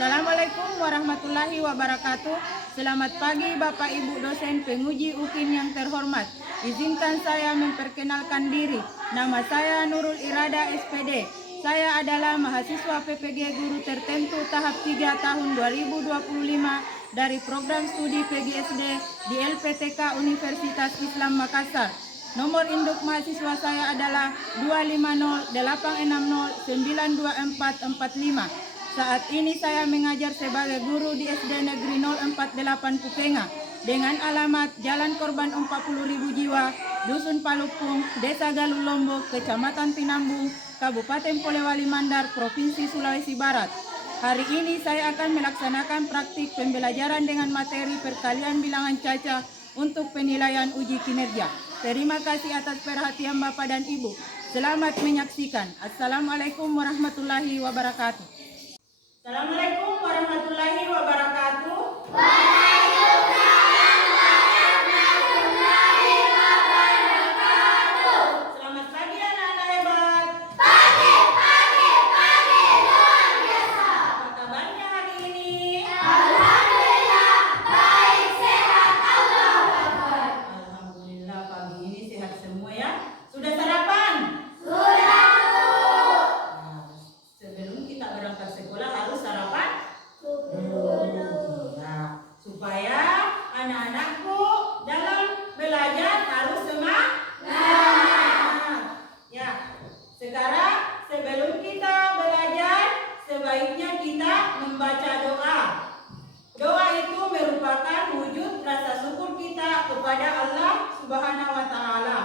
Assalamualaikum warahmatullahi wabarakatuh. Selamat pagi Bapak Ibu dosen penguji UKIN yang terhormat. Izinkan saya memperkenalkan diri. Nama saya Nurul Irada SPD. Saya adalah mahasiswa PPG Guru Tertentu tahap 3 tahun 2025 dari program studi PGSD di LPTK Universitas Islam Makassar. Nomor induk mahasiswa saya adalah 25086092445. Saat ini saya mengajar sebagai guru di SD Negeri 048 Pukenga dengan alamat Jalan Korban 40.000 Jiwa, Dusun Palupung, Desa Galuh Lombok, Kecamatan Tinambung, Kabupaten Polewali Mandar, Provinsi Sulawesi Barat. Hari ini saya akan melaksanakan praktik pembelajaran dengan materi perkalian bilangan caca untuk penilaian uji kinerja. Terima kasih atas perhatian Bapak dan Ibu. Selamat menyaksikan. Assalamualaikum warahmatullahi wabarakatuh. Assalamualaikum warahmatullahi wabarakatuh. Waalaikumsalam warahmatullahi wabarakatuh. Selamat pagi anak-anak hebat. Pagi luar biasa. Apa kabarnya hari ini? Alhamdulillah baik sehat Allahu Akbar. Alhamdulillah pagi ini sehat semua ya. Sudah sarapan? Sudah Bu. Nah, sebelum kita berangkat sekolah harus sarapan Dulu. ya, supaya anak-anakku dalam belajar harus semangat. Ya, sekarang sebelum kita belajar sebaiknya kita membaca doa. Doa itu merupakan wujud rasa syukur kita kepada Allah Subhanahu wa taala.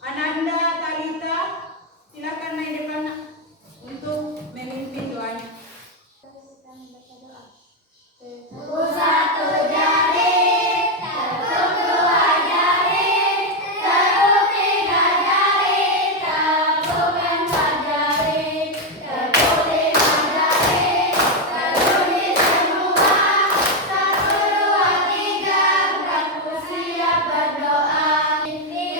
Ananda Talita, silakan naik depan untuk memimpin doanya. Satu jari, tepuk dua jari, tepuk tiga jari, tepuk empat jari, tepuk lima jari, tepuk di semua. Satu dua tiga, beraku siap berdoa.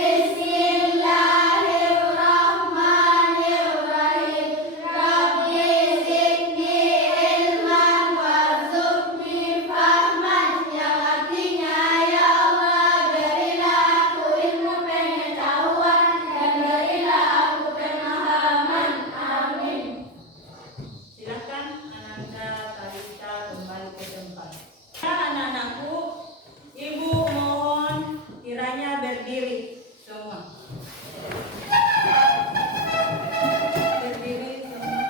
Bismillahirrahmanirrahim. Rabbi zidni ilman warzuqni fahman, yang artinya ya Allah berilah aku ilmu pengetahuan dan berilah aku pemahaman. Amin. Silakan Ananda Talita kembali ke tempat. Ya anak-anakku, Ibu mohon kiranya berdiri semua. Berdiri semua.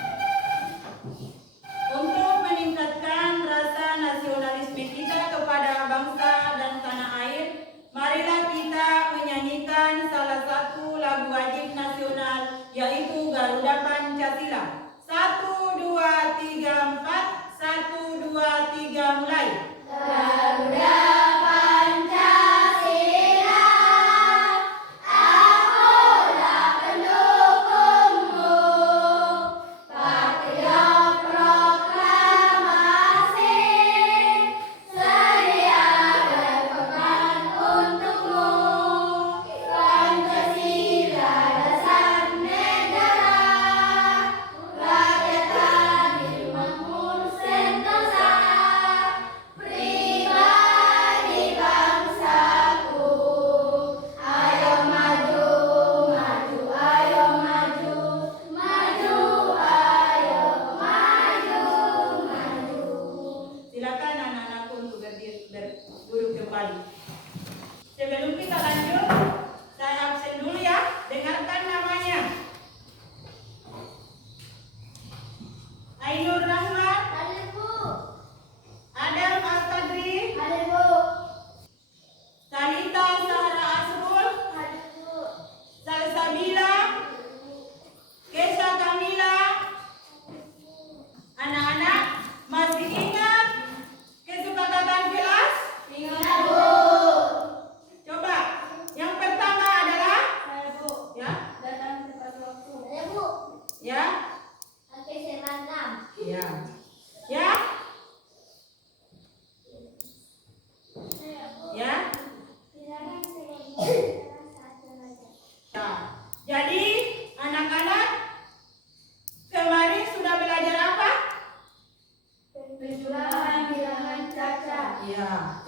Untuk meningkatkan rasa nasionalisme kita kepada bangsa dan tanah air, marilah kita menyanyikan salah satu lagu wajib nasional, yaitu Garuda Pancasila. 1, 2, 3, 4. 1, 2, 3, mulai. Garuda Pancasila, akulah pendukungmu. Patriot proklamasi, sedia berkorban untukmu. Pancasila dasar negara, rakyat adil makmur sentosa. Pribadi bangsaku, ayo maju, maju, ayo maju, maju, ayo maju, maju. Silakan anak-anakku untuk duduk kembali. Sebelum kita lanjut, saya absen dulu ya. Dengarkan namanya. Ainur Rahman, Hadir Bu, Adam Al-Qadri, hadir Bu, Talita Sahara Asrul, hadir Bu, Salsabila, Kesha Kamila. Anak-anak masih ingat kesepakatan kelas? ingat Bu. Coba, yang pertama adalah Hadir Bu, ya, datang tepat waktu. Hadir Bu, ya, pakai seragam. ya, ya, ya. Seragam satu saja. Ya. Jadi anak-anak kemarin sudah belajar apa?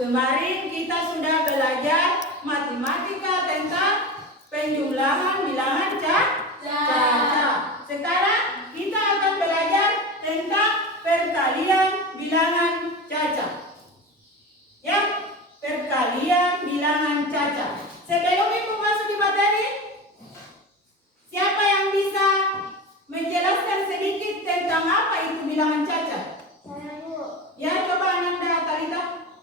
kemarin kita sudah belajar matematika tentang penjumlahan bilangan caca. Sekarang kita akan belajar tentang perkalian bilangan caca. Ya, perkalian bilangan caca. Sebelum ibu masuk di materi, siapa yang bisa menjelaskan sedikit tentang apa itu bilangan caca? Saya, Bu. Ya, coba Ananda, Talita.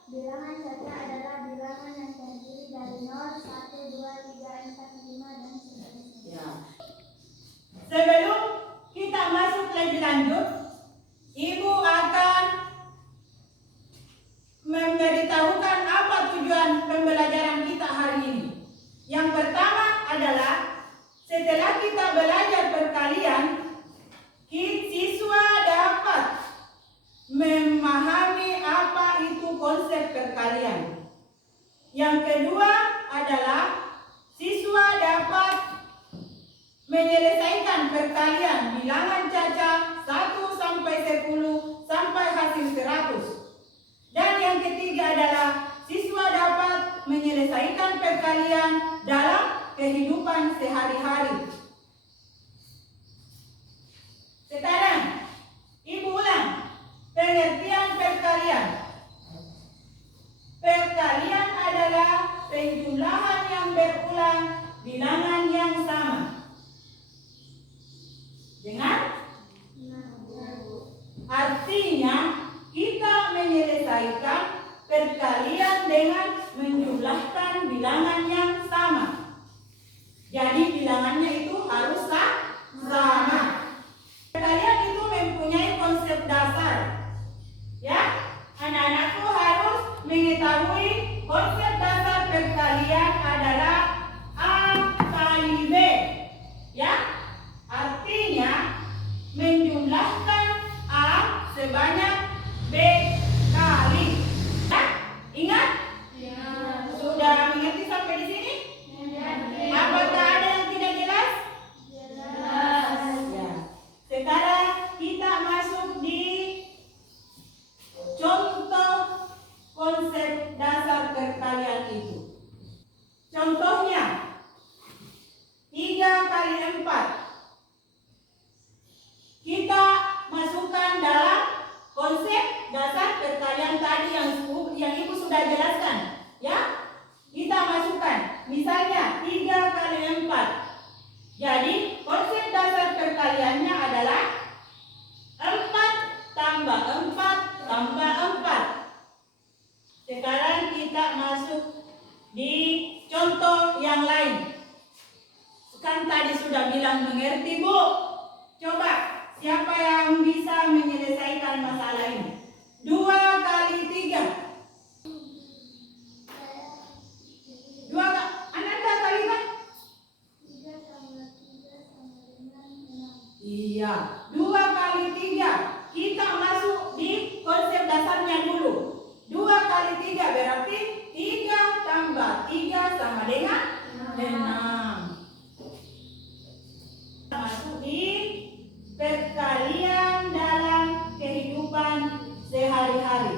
Bilangan caca adalah bilangan yang terdiri dari 0, 1, 2, 3, 4, 5, dan seterusnya. Ya. Sebelum kita masuk lebih lanjut, ibu akan memberitahukan apa tujuan pembelajaran kita hari ini. Yang pertama adalah setelah kita belajar perkalian, siswa dapat memahami apa itu konsep perkalian. Yang kedua adalah siswa dapat menyelesaikan perkalian bilangan caca 1 sampai 10 sampai hasil 100. Dan yang ketiga adalah siswa dapat menyelesaikan perkalian dalam kehidupan sehari-hari. Sekarang, ibu ulang pengertian perkalian. Perkalian adalah penjumlahan yang berulang bilangan yang sama. Dengar? Artinya kita menyelesaikan perkalian dengan menjumlahkan bilangan yang sama. Jadi bilangannya itu harus sama. Perkalian itu mempunyai konsep dasar. Ya, anak-anakku harus mengetahui konsep dasar perkalian adalah A kali B. Ya, artinya menjumlahkan A sebanyak B kali. Ya, ingat? Ya. Sudah mengerti sampai di sini? Apakah ada yang tidak jelas? Jelas. Ya. Sekarang kita masuk di contoh konsep dasar perkalian itu. Contohnya 3 kali 4. Kita masukkan dalam konsep dasar perkalian tadi yang ibu sudah jelaskan. Ya, kita masukkan. Misalnya 3 kali 4. Jadi konsep dasar perkaliannya adalah 4 tambah 4 tambah 4. Sekarang kita masuk di contoh yang lain. Kan tadi sudah bilang mengerti, Bu. Coba siapa yang bisa menyelesaikan masalah ini? 2 kali 3. Ananda kali kan? 3 tambah 3 sama dengan 6. Iya, 2 kali 3. Kita masuk di konsep dasarnya dulu. 2 kali 3 berarti 3 tambah 3 sama dengan 6. Masuk di perkalian dalam kehidupan sehari-hari.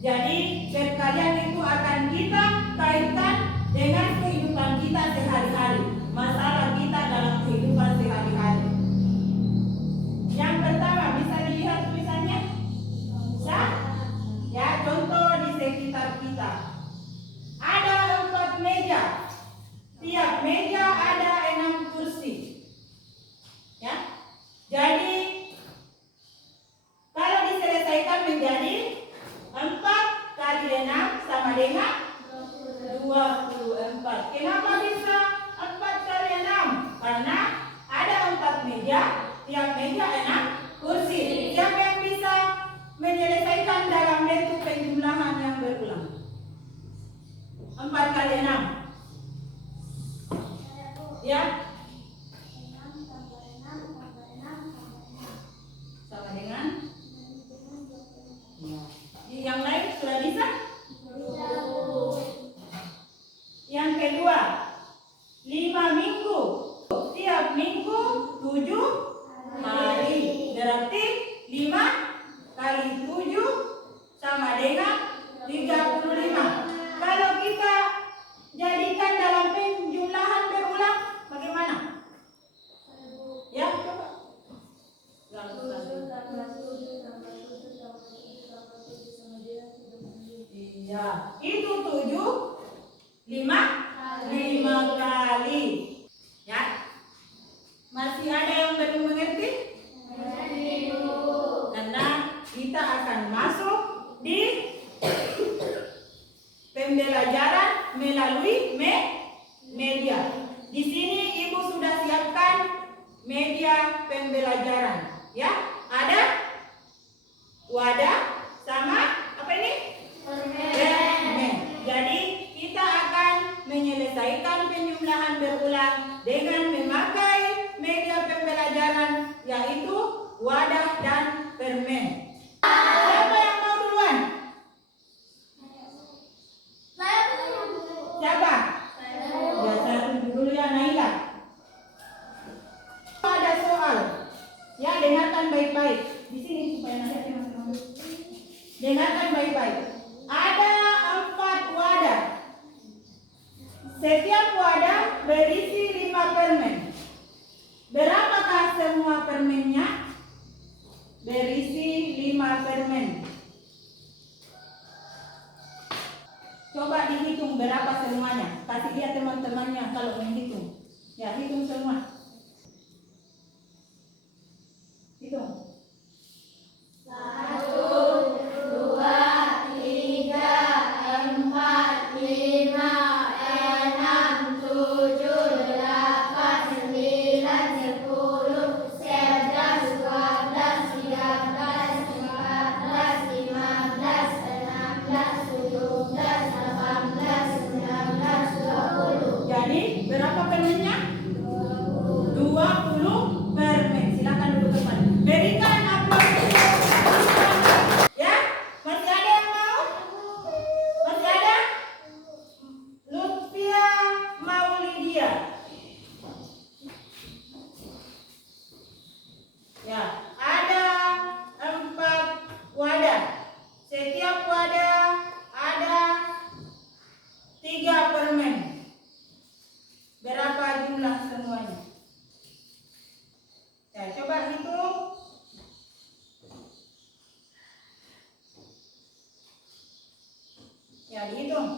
Jadi perkalian itu akan kita kaitkan dengan kehidupan kita sehari-hari. Masalah kita dalam kehidupan sehari-hari. Yang pertama, bisa dilihat tulisannya? Bisa? Ya, contoh di sekitar kita. Ada 4 meja. Tiap meja ada 6 kursi. Ya. Jadi kalau diselesaikan menjadi 4 kali 6 sama dengan 24. Kenapa bisa 4 kali 6? Karena ada 4 meja, tiap meja 6 kursi. Siapa yang bisa menyelesaikan dalam bentuk penjumlahan yang berulang? 4 kali 6. Ya. 6 tambah 6 tambah 6 tambah 6. Sama dengan? Dengan 24. Ya. Yang lain sudah bisa? Bisa, Bu. Yang kedua, 5 minggu. Tiap minggu 7 hari. Berarti 5 kali 7 sama dengan 35. itu 5 kali. Ya. Masih ada yang belum mengerti? Karena kita akan masuk di pembelajaran melalui media. Di sini Ibu sudah siapkan media pembelajaran. Ya, ada wadah sama apa ini? Permen. Jadi kita akan menyelesaikan penjumlahan berulang dengan memakai media pembelajaran yaitu wadah dan permen. Siapa yang mau duluan? Siapa? Ya, saya tunjuk dulu ya, Naila. Ada soal. Ya, dengarkan baik-baik. Di sini supaya nanti teman-teman. Dengarkan baik-baik. Ada 4 wadah. Setiap wadah berisi 5 permen. Berapakah semua permennya? Berisi 5 permen. Coba dihitung berapa semuanya. Kasih lihat teman-temannya kalau menghitung. Ya, hitung semua. Hitung. 1, 2, 3, 4, 5, 6, 7, 8, 9, 10, 11, 12, 13, 14, 15, 16, 17, 18, 19, 20. Jadi berapa permennya? 20 permen. Silakan duduk kembali. Berikan aplaus. Ya, masih ada yang mau? Masih ada? Lutfia Maulidia. Ya, ada 4 wadah. Setiap wadah ada 3 permen. Berapa jumlah semuanya? Ya, coba hitung. Ya, dihitung.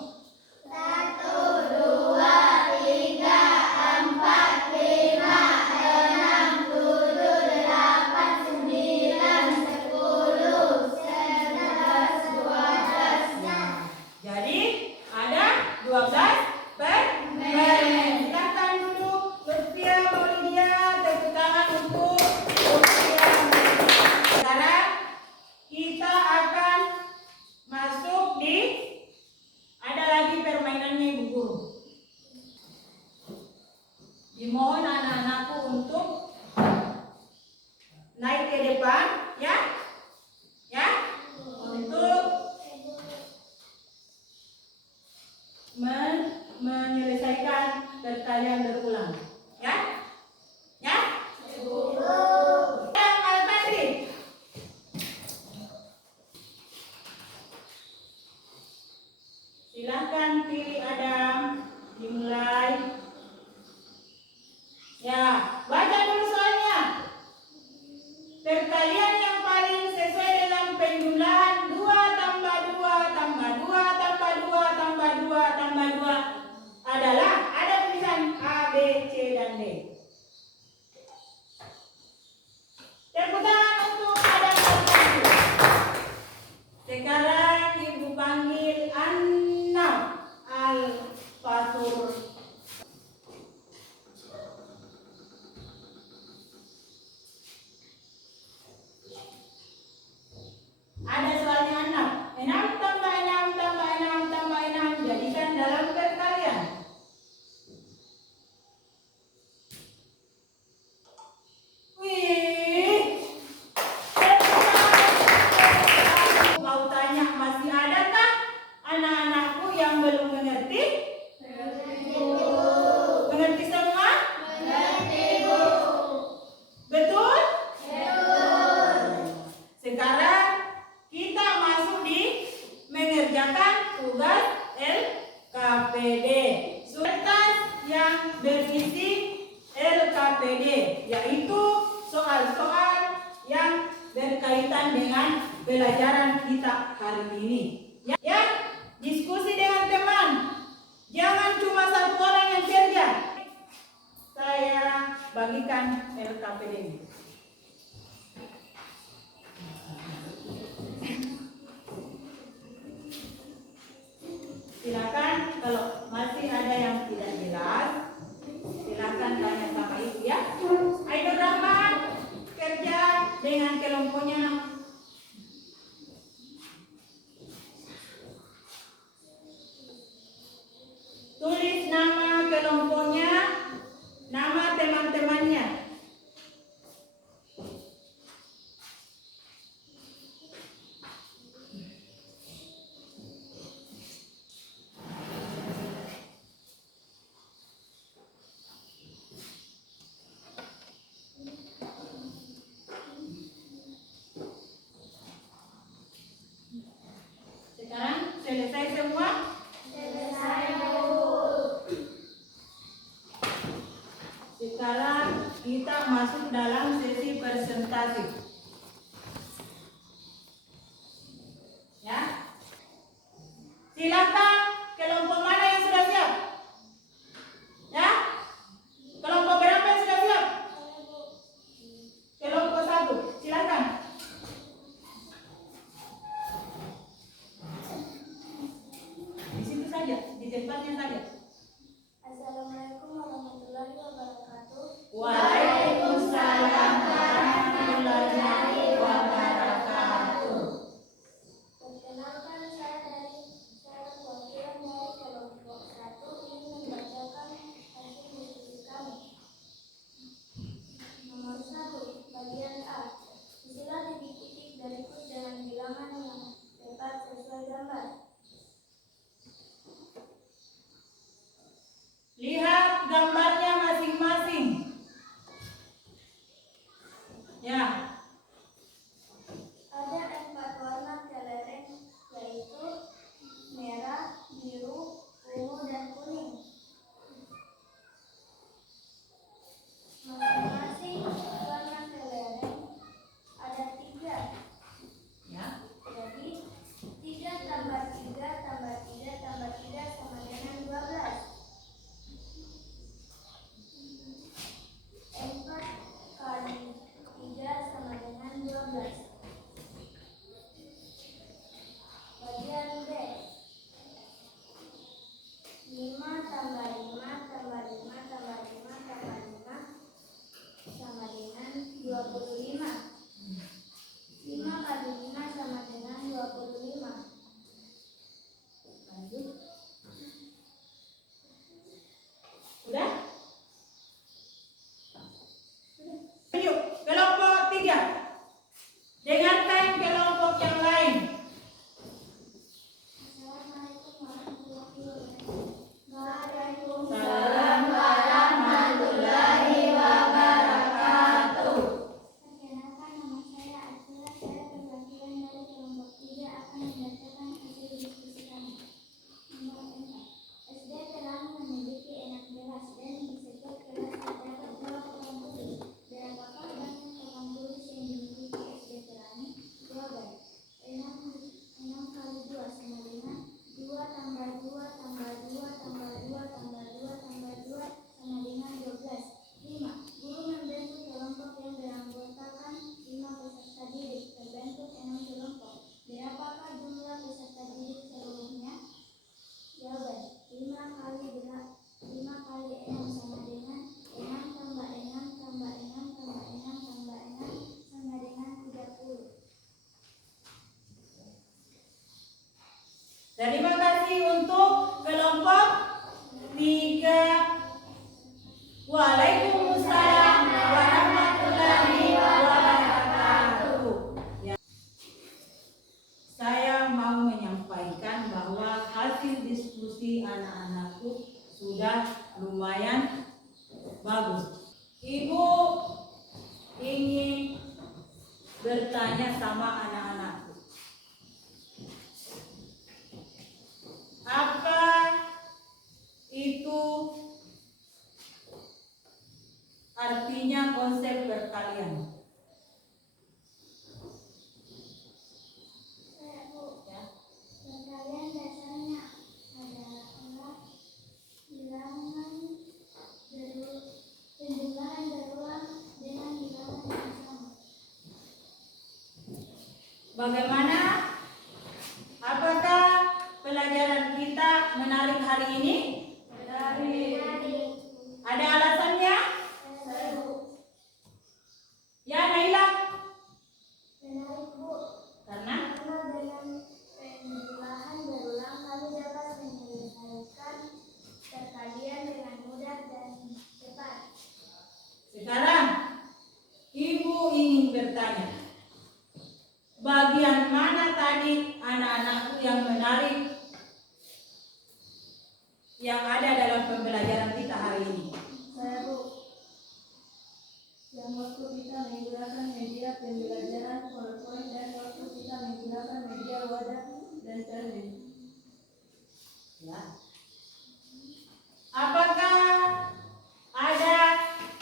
1, 2, 3, 4, 5, 6, 7, 8, 9, 10, 11, 12. Jadi ada 12 permen. Silakan duduk. Lutfia Maulidia, tepuk tangan untuk Lutfia Maulidia. Sekarang kita akan masuk di ada lagi permainannya Ibu Guru. Dimohon anak-anakku untuk naik ke depan, ya, ya, untuk menyelesaikan perkalian berulang, ya, ya. Yang Al-Badri. Silahkan pilih Adam, dimulai. Ya, baca dulu soalnya. Perkalian yang paling sesuai dengan penjumlahan 2 tambah 2 tambah 2 tambah 2 tambah 2 tambah 2 adalah ada pilihan A, B, C, dan D. Tepuk tangan untuk Adam Al-Badri. Sekarang Ibu panggil Annam Al-Fatur. Ada soalnya 6. 6 tambah 6 tambah 6 tambah 6 jadikan dalam perkalian. Wih. Mau tanya masih adakah anak-anakku yang belum mengerti? Mengerti semua? Betul? Sekarang kita masuk di mengerjakan tugas LKPD. Kertas yang berisi LKPD yaitu soal-soal yang berkaitan dengan pelajaran kita hari ini. Ya, diskusi bagikan LKPD. Silakan kalau masih ada yang tidak jelas, silakan tanya sama ibu ya. Ayo Rahman kerja dengan kelompoknya. Tulis nama kelompoknya, nama teman-temannya. Sekarang selesai semua? Selesai, Bu. Sekarang kita masuk dalam sesi presentasi. Ya. Silakan kelompok mana yang sudah siap? Ya? Kelompok berapa yang sudah siap? Kelompok 1, silakan. Di situ saja, di tempatnya saja. Assalamualaikum warahmatullahi wabarakatuh. Waalaikumsalam warahmatullahi wabarakatuh. Perkenalkan, saya perwakilan dari kelompok 1 ingin membacakan hasil diskusi kami. Nomor 1, bagian A. Isilah titik-titik berikut dengan bilangan yang tepat sesuai gambar. Lihat gambarnya masing-masing. Ya. Ada 4 warna kelereng, yaitu merah, biru, ungu, dan kuning. Masing-masing warna kelereng ada 3. Ya. Jadi 3 tambah 3 tambah 3 tambah 3 sama dengan 12. 4 kali 3 sama dengan 12. Bagian B. 5 tambah 5 tambah 5 tambah 5 tambah 5 sama dengan 25. 5 kali 5 sama dengan 25. Lanjut. Udah? Yuk, kelompok 3. Dengarkan kelompok yang lain. Assalamualaikum warahmatullahi wabarakatuh. Salam warahmatullahi wabarakatuh. Perkenalkan, nama saya Asila. Saya perwakilan dari kelompok 3 akan membacakan hasil diskusi kami. Nomor 4. SD Terang memiliki 6 kelas dan di setiap kelas terdapat 2 papan tulis. Berapakah banyak papan tulis yang dimiliki SD Terang? Jawaban. 6 kali 2 sama dengan 2 tambah 2 tambah 2 tambah 2 tambah 2 tambah 2 sama dengan 12. 5. Guru membentuk kelompok yang beranggotakan 5 peserta didik, terbentuk 6 kelompok. Berapakah jumlah peserta didik seluruhnya? Jawaban. 5 kali 6 sama dengan 6 tambah 6 tambah 6 tambah 6 tambah 6 sama dengan 30. Terima kasih untuk kelompok 3. Waalaikumsalam warahmatullahi wabarakatuh. Ya. Saya mau menyampaikan bahwa hasil diskusi anak-anakku sudah lumayan bagus. Ibu ingin bertanya sama anak-anakku. Apa itu artinya konsep perkalian? Saya, Bu. Ya. Perkalian dasarnya adalah bilangan penjumlahan berulang Bagaimana? Apakah pelajaran kita menarik hari ini? Ada alasannya? Ya, Naila? Menarik, Bu. Karena Dengan penjumlahan berulang kami dapat menyelesaikan perkalian dengan mudah dan cepat. sekarang Ibu ingin bertanya, bagian mana tadi anak-anakku yang menarik yang ada dalam pembelajaran kita hari ini? Saya, Bu, yang waktu kita menggunakan media pembelajaran PowerPoint dan waktu kita menggunakan media wadah dan cermin. Ya. Apakah ada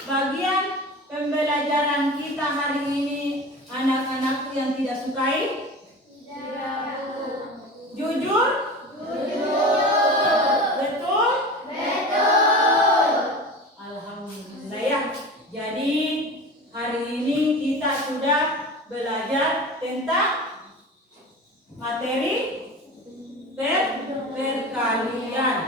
bagian pembelajaran kita hari ini anak-anakku yang tidak sukai? Jujur? Betul? Alhamdulillah ya. Jadi hari ini kita sudah belajar tentang materi perkalian.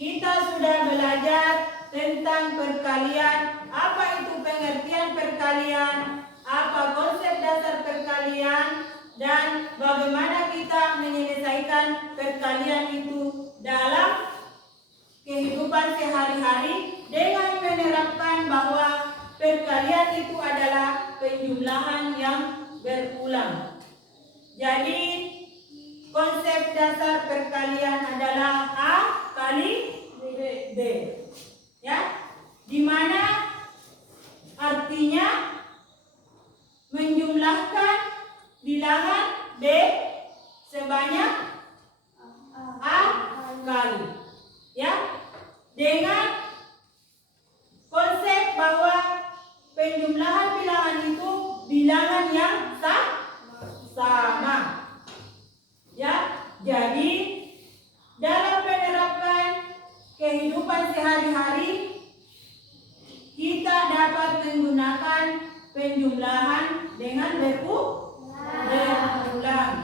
Kita sudah belajar tentang perkalian. Apa itu pengertian perkalian? Apa konsep dasar perkalian? Dan bagaimana kita menyelesaikan perkalian itu dalam kehidupan sehari-hari dengan menerapkan bahwa perkalian itu adalah penjumlahan yang berulang. Jadi konsep dasar perkalian adalah A kali B. Ya, di mana artinya menjumlahkan bilangan B sebanyak A kali. Ya, dengan konsep bahwa penjumlahan bilangan itu bilangan yang sama. Ya, jadi dalam menerapkan kehidupan sehari-hari kita dapat menggunakan penjumlahan dengan berulang.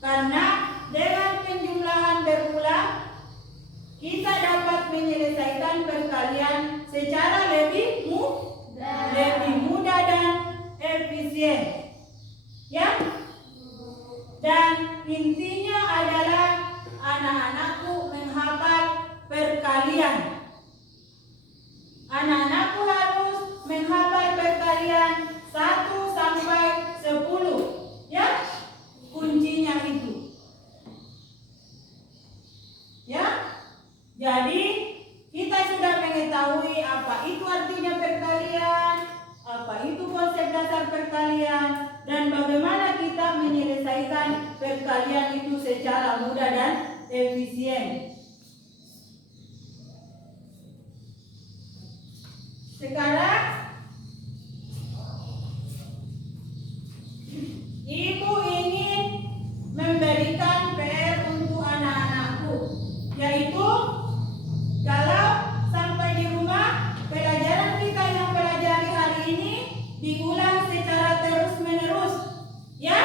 Karena dengan penjumlahan berulang kita dapat menyelesaikan perkalian secara lebih mudah dan efisien. Ya. Dan intinya adalah anak-anakku menghafal perkalian. Anak-anakku harus menghafal perkalian 1 sampai 10. Ya, kuncinya itu. Ya, jadi kita sudah mengetahui apa itu artinya perkalian, apa itu konsep dasar perkalian, dan bagaimana kita menyelesaikan perkalian itu secara mudah dan efisien. Sekarang Ibu ingin memberikan PR untuk anak-anakku, yaitu kalau sampai di rumah pelajaran kita yang pelajari hari ini diulang secara terus-menerus. Ya?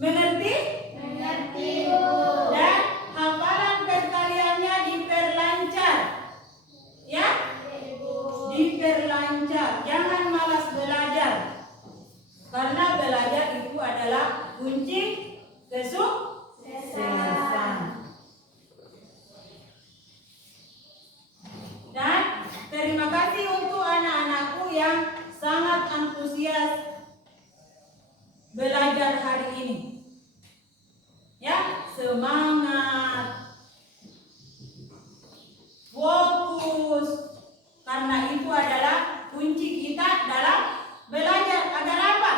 Mengerti? Mengerti, Bu. Dan hafalan perkaliannya diperlancar. Ya? Diperlancar. Jangan malas belajar. Karena belajar itu adalah kunci kesuksesan. Dan terima kasih untuk anak-anakku yang sangat antusias belajar hari ini. Ya, semangat, fokus, karena itu adalah kunci kita dalam belajar. Agar apa?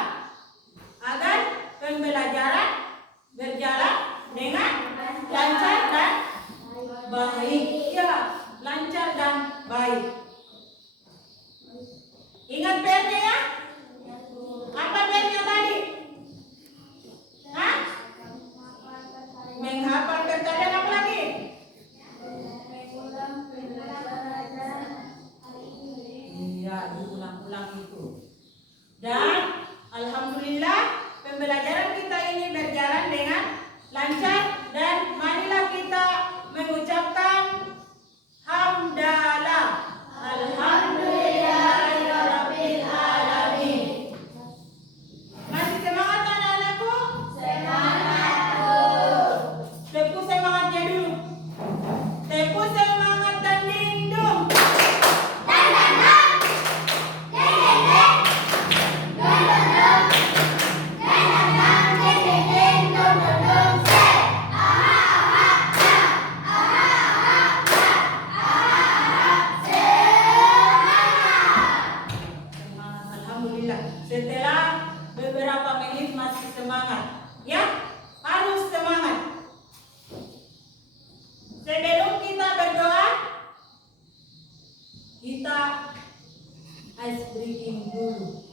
Agar pembelajaran berjalan dengan lancar dan baik. Ya, lancar dan baik. Ingat PR-nya ya? Apa PR-nya tadi? Hah? Menghafal perkalian, apa lagi? Iya, diulang-ulang itu. Dan Alhamdulillah, pembelajaran kita ini berjalan dengan lancar dan marilah kita mengucapkan hamdalah. Alhamdulillahirabbil alamin. Masih semangat anak-anakku? Semangat, Bu. Tepuk semangatnya dulu. Tepuk semangat dan dingdong. Alhamdulillah. Setelah beberapa menit masih semangat, ya, harus semangat. Sebelum kita berdoa, kita ice breaking dulu.